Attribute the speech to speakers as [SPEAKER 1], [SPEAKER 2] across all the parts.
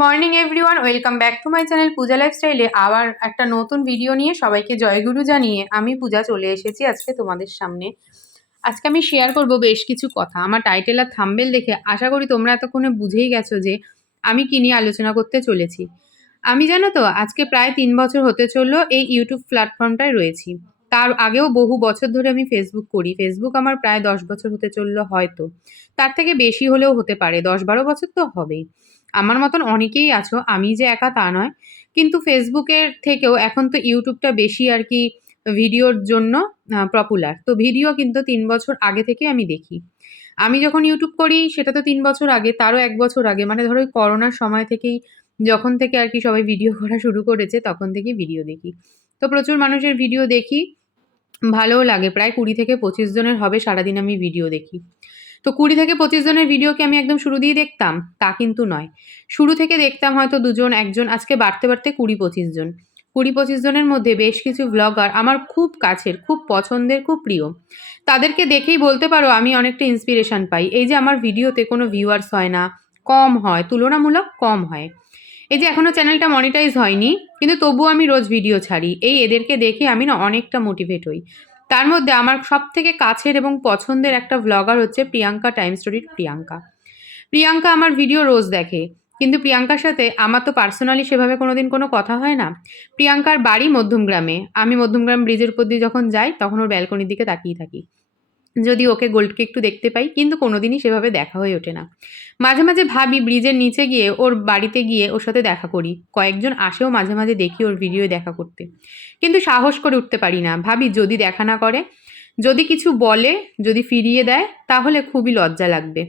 [SPEAKER 1] Morning, everyone. Welcome back to my channel Puja লাইফস্টাইলে। আবার একটা নতুন ভিডিও নিয়ে সবাইকে জয়গুরু জানিয়ে আমি পূজা চলে এসেছি আজকে তোমাদের সামনে। আজকে আমি শেয়ার করব বেশ কিছু কথা। আমার টাইটেল আর থাম্বেল দেখে আশা করি তোমরা এতক্ষণে বুঝেই গেছো যে আমি কি নিয়ে আলোচনা করতে চলেছি। আমি জানো তো, আজকে প্রায় তিন বছর হতে চলল এই ইউটিউব প্ল্যাটফর্মটায় রয়েছি। তার আগেও বহু বছর ধরে আমি ফেসবুক করি। ফেসবুক আমার প্রায় দশ বছর হতে চলল হয়তো। তার থেকে বেশি হলেও হতে পারে। দশ বারো বছর তো হবেই। আমার মতন অনেকেই আছো, আমি যে একা তা নয়। কিন্তু ফেসবুকের থেকেও এখন তো ইউটিউবটা বেশি আর কি ভিডিওর জন্য পপুলার তো ভিডিও কিন্তু তিন বছর আগে থেকে আমি দেখি। আমি যখন ইউটিউব করি, সেটা তো তিন বছর আগে, তারও এক বছর আগে। মানে ধরো ওই করোনার সময় থেকেই যখন থেকে আর কি সবাই ভিডিও করা শুরু করেছে, তখন থেকেই ভিডিও দেখি। তো প্রচুর মানুষের ভিডিও দেখি, ভালোও লাগে। প্রায় কুড়ি থেকে পঁচিশ জনের হবে সারাদিন আমি ভিডিও দেখি। তো কুড়ি থেকে পঁচিশ জনের ভিডিওকে আমি একদম শুরু দিয়ে দেখতাম, তা কিন্তু নয়। শুরু থেকে দেখতাম হয়তো দুজন, একজন, আজকে বাড়তে বাড়তে কুড়ি পঁচিশ জন। কুড়ি পঁচিশ জনের মধ্যে বেশ কিছু ব্লগার আমার খুব কাছের, খুব পছন্দের, খুব প্রিয়। তাদেরকে দেখেই বলতে পারো আমি অনেকটা ইন্সপিরেশন পাই। এই যে আমার ভিডিওতে কোনো ভিউয়ার্স হয় না, কম হয়, তুলনামূলক কম হয়। এই যে এখনও চ্যানেলটা মনিটাইজ হয়নি, কিন্তু তবুও আমি রোজ ভিডিও ছাড়ি। এই এদেরকে দেখে আমি না অনেকটা মোটিভেট হই। তার মধ্যে আমার সব থেকে কাছের এবং পছন্দের একটা ভ্লগার হচ্ছে প্রিয়াঙ্কা টাইম স্টোরির প্রিয়াঙ্কা। প্রিয়াঙ্কা আমার ভিডিও রোজ দেখে, কিন্তু প্রিয়াঙ্কার সাথে আমার তো পার্সোনালি সেভাবে কোনোদিন কোনো কথা হয় না। প্রিয়াঙ্কার বাড়ি মধ্যমগ্রামে, আমি মধ্যমগ্রাম ব্রিজের উপর দিয়ে যখন যাই, তখন ওর ব্যালকনির দিকে তাকিয়ে থাকি। যদি ওকে গোল্ডকে একটু দেখতে পাই, কিন্তু কোনোদিনই সেভাবে দেখা হয়ে ওঠে না। মাঝে মাঝে ভাবি ব্রিজের নিচে গিয়ে ওর বাড়িতে গিয়ে ওর সাথে দেখা করি। কয়েকজন আসেও মাঝে মাঝে দেখি ওর ভিডিও দেখা করতে। কিন্তু সাহস করে উঠতে পারি না। ভাবি যদি দেখা না করে, যদি কিছু বলে, যদি ফিরিয়ে দেয়, তাহলে খুবই লজ্জা লাগবে।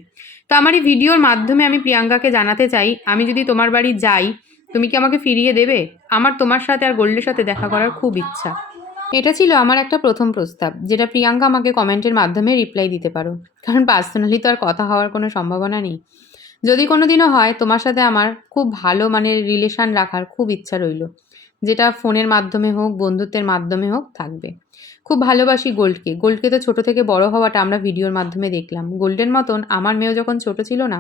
[SPEAKER 1] তো আমার এই ভিডিওর মাধ্যমে আমি প্রিয়াঙ্কাকে জানাতে চাই, আমি যদি তোমার বাড়ি যাই, তুমি কি আমাকে ফিরিয়ে দেবে? আমার তোমার সাথে আর গোল্ডের সাথে দেখা করার খুব ইচ্ছা। এটা ছিল আমার একটা প্রথম প্রস্তাব, যেটা প্রিয়াঙ্কা আমাকে কমেন্টের মাধ্যমে রিপ্লাই দিতে পারো। কারণ পার্সোনালি তো আর কথা হওয়ার কোনো সম্ভাবনা নেই। যদি কোনো দিনও হয়, তোমার সাথে আমার খুব ভালো মানে রিলেশান রাখার খুব ইচ্ছা রইল, যেটা ফোনের মাধ্যমে হোক, বন্ধুত্বের মাধ্যমে হোক, থাকবে। খুব ভালোবাসি গোল্ডকে। গোল্ডকে তো ছোটো থেকে বড় হওয়াটা আমরা ভিডিওর মাধ্যমে দেখলাম। গোল্ডের মতন আমার মেয়েও যখন ছোট ছিল না,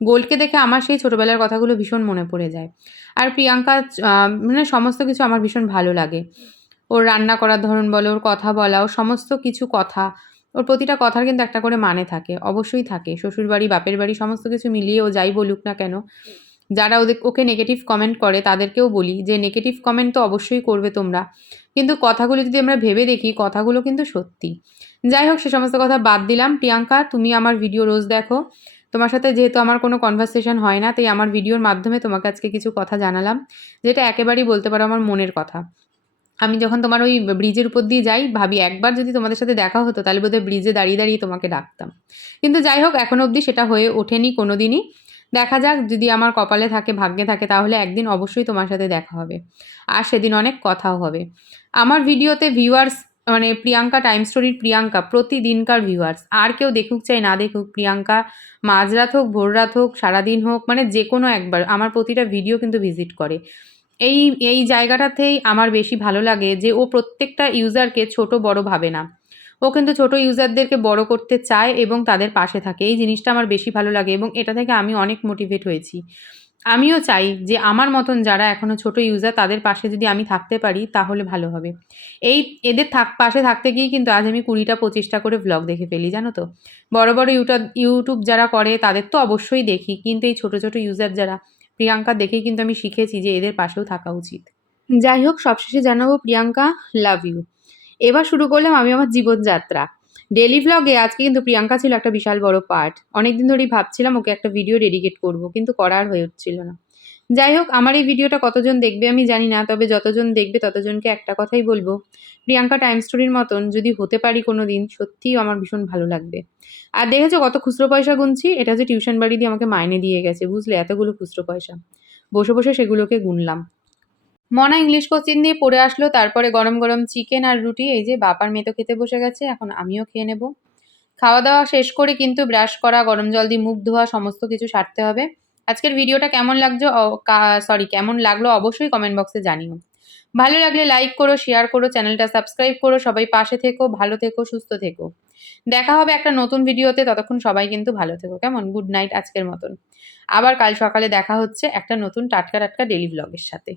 [SPEAKER 1] গোল্ডকে দেখে আমার সেই ছোটোবেলার কথাগুলো ভীষণ মনে পড়ে যায়। আর প্রিয়াঙ্কা মানে সমস্ত কিছু আমার ভীষণ ভালো লাগে। ওর রান্না করার ধরন বলো, ওর কথা বলা ওর সমস্ত কিছু কথা। ওর প্রতিটা কথার কিন্তু একটা করে মানে থাকে, অবশ্যই থাকে। শ্বশুরবাড়ি, বাপের বাড়ি সমস্ত কিছু মিলিয়ে ও যাই বলুক না কেন, যারা ওদের, ওকে নেগেটিভ কমেন্ট করে, তাদেরকেও বলি যে নেগেটিভ কমেন্ট তো অবশ্যই করবে তোমরা। কিন্তু কথাগুলো যদি আমরা ভেবে দেখি, কথাগুলো কিন্তু সত্যি। যাই হোক, সে সমস্ত কথা বাদ দিলাম। প্রিয়াঙ্কা, তুমি আমার ভিডিও রোজ দেখো। তোমার সাথে যেহেতু আমার কোনো কনভারসেশন হয় না, তাই আমার ভিডিওর মাধ্যমে তোমাকে আজকে কিছু কথা জানালাম, যেটা একেবারেই বলতে পারো আমার মনের কথা। আমি যখন তোমার ওই ব্রিজের উপর দিয়ে যাই, ভাবি একবার যদি তোমাদের সাথে দেখা হতো, তাহলে বোধহয় ব্রিজে দাঁড়িয়ে দাঁড়িয়ে তোমাকে ডাকতাম। কিন্তু যাই হোক এখনও অবধি সেটা হয়ে ওঠেনি কোনো দিনই দেখা যাক, যদি আমার কপালে থাকে, ভাগ্যে থাকে, তাহলে একদিন অবশ্যই তোমার সাথে দেখা হবে। আর সেদিন অনেক কথাও হবে। আমার ভিডিওতে ভিউয়ার্স মানে প্রিয়াঙ্কা টাইম স্টোরির প্রিয়াঙ্কা, প্রতিদিনকার ভিউয়ার্স আর কেউ দেখুক চাই, না দেখুক, প্রিয়াঙ্কা, মাঝরাত হোক, ভোররাত হোক, সারাদিন হোক মানে যে কোনো একবার, আমার প্রতিটা ভিডিও কিন্তু ভিজিট করে। এই এই জায়গাটাতেই আমার বেশি ভালো লাগে যে ও প্রত্যেকটা ইউজারকে ছোট বড় ভাবে না। ও কিন্তু ছোট ইউজারদেরকে বড় করতে চায় এবং তাদের পাশে থাকে। এই জিনিসটা আমার বেশি ভালো লাগে এবং এটা থেকে আমি অনেক মোটিভেট হয়েছি। আমিও চাই যে আমার মতন যারা এখনও ছোট ইউজার তাদের পাশে যদি আমি থাকতে পারি তাহলে ভালো হবে। এই, এদের থাক, পাশে থাকতে গিয়ে কিন্তু আজ আমি কুড়িটা পঁচিশটা করে ব্লগ দেখে ফেলি, জানো তো? বড় বড় ইউটিউব ইউটিউব যারা করে তাদের তো অবশ্যই দেখি। কিন্তু এই ছোট ছোট ইউজার যারা প্রিয়াঙ্কা দেখেই কিন্তু আমি শিখেছি যে এদের পাশেও থাকা উচিত। যাই হোক, সবশেষে জানাব, প্রিয়াঙ্কা লাভ ইউ এবার শুরু করলাম আমি আমার জীবনযাত্রা। ডেলি ভ্লগে আজকে কিন্তু প্রিয়াঙ্কা ছিল একটা বিশাল বড় পার্ট অনেকদিন ধরেই ভাবছিলাম ওকে একটা ভিডিও ডেডিকেট করব, কিন্তু করার হয়ে উঠছিল না। যাই হোক, আমার এই ভিডিওটা কতজন দেখবে আমি জানি না, তবে যতজন দেখবে ততজনকে একটা কথাই বলব। প্রিয়াঙ্কা টাইম স্টোরির মতন যদি হতে পারি কোনো দিন সত্যিই আমার ভীষণ ভালো লাগবে। আর দেখেছ কত খুচরো পয়সা গুনছি? এটা হচ্ছে টিউশন বাড়ি দিয়ে আমাকে মাইনে দিয়ে গেছে, বুঝলে? এতগুলো খুচরো পয়সা। বসে বসে সেগুলোকে গুনলাম। মনা ইংলিশ কোচিং দিয়ে পড়ে আসলো, তারপরে গরম গরম চিকেন আর রুটি, এই যে বাপার মেয়ে তো খেতে বসে গেছে, এখন আমিও খেয়ে নেব। খাওয়া দাওয়া শেষ করে কিন্তু ব্রাশ করা, গরম জল দিয়ে মুখ ধোয়া, সমস্ত কিছু সারতে হবে। আজকের ভিডিওটা কেমন লাগছো? সরি কেমন লাগল অবশ্যই কমেন্ট বক্সে জানিও। ভালো লাগলে লাইক করো শেয়ার করো চ্যানেলটা সাবস্ক্রাইব করো, সবাই পাশে থেকো, ভালো থেকো, সুস্থ থেকো। দেখা হবে একটা নতুন ভিডিওতে, ততক্ষণ সবাই কিন্তু ভালো থেকো, কেমন? গুড নাইট আজকের মতন। আবার কাল সকালে দেখা হচ্ছে একটা নতুন টাটকা টাটকা ডেলি ব্লগের সাথে।